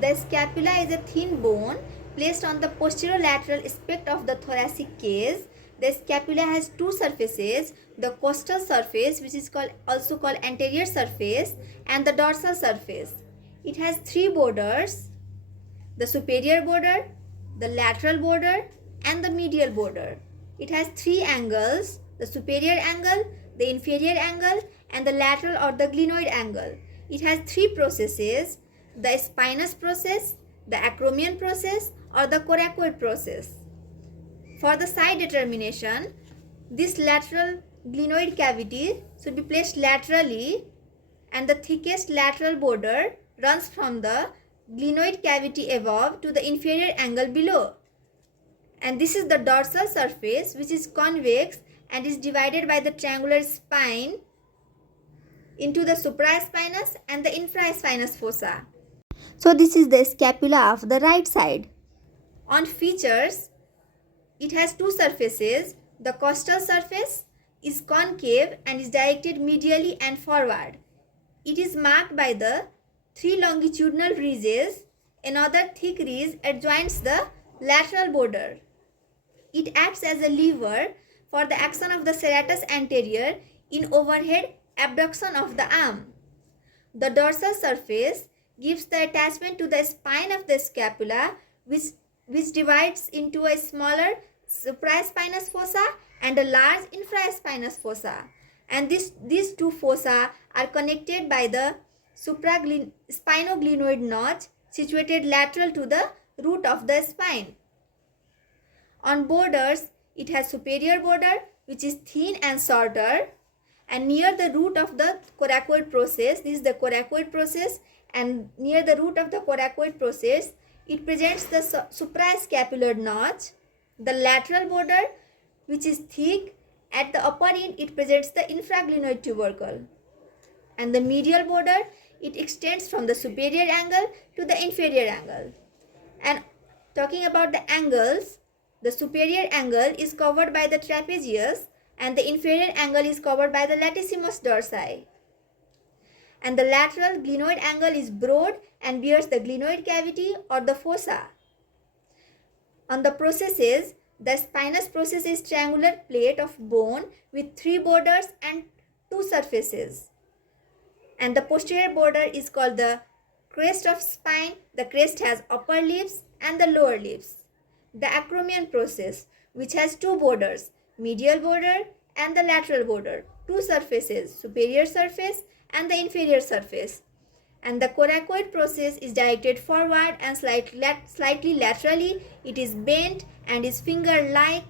The scapula is a thin bone placed on the posterolateral aspect of the thoracic case. The scapula has two surfaces, the costal surface, which is also called anterior surface, and the dorsal surface. It has three borders: the superior border, the lateral border, and the medial border. It has three angles: the superior angle, the inferior angle, and the lateral or the glenoid angle. It has three processes: the spinous process, the acromion process, or the coracoid process. For the side determination, this lateral glenoid cavity should be placed laterally, and the thickest lateral border runs from the glenoid cavity above to the inferior angle below. And this is the dorsal surface, which is convex and is divided by the triangular spine into the supraspinous and the infraspinous fossa. So this is the scapula of the right side. On features, it has two surfaces. The costal surface is concave and is directed medially and forward. It is marked by the three longitudinal ridges. Another thick ridge adjoins the lateral border. It acts as a lever for the action of the serratus anterior in overhead abduction of the arm. The dorsal surface gives the attachment to the spine of the scapula, which divides into a smaller supraspinous fossa and a large infraspinous fossa. And these two fossa are connected by the spinoglenoid notch situated lateral to the root of the spine. On borders, it has superior border, which is thin and shorter, and near the root of the coracoid process, this is the coracoid process, and near the root of the coracoid process, it presents the suprascapular notch. The lateral border, which is thick, at the upper end it presents the infraglenoid tubercle. And the medial border, it extends from the superior angle to the inferior angle. And talking about the angles, the superior angle is covered by the trapezius and the inferior angle is covered by the latissimus dorsi. And the lateral glenoid angle is broad and bears the glenoid cavity or the fossa. On the processes, the spinous process is triangular plate of bone with three borders and two surfaces. And the posterior border is called the crest of spine. The crest has upper lips and the lower lips. The acromion process, which has two borders, medial border and the lateral border, two surfaces, superior surface and the inferior surface. And the coracoid process is directed forward and slightly laterally. It is bent and is finger-like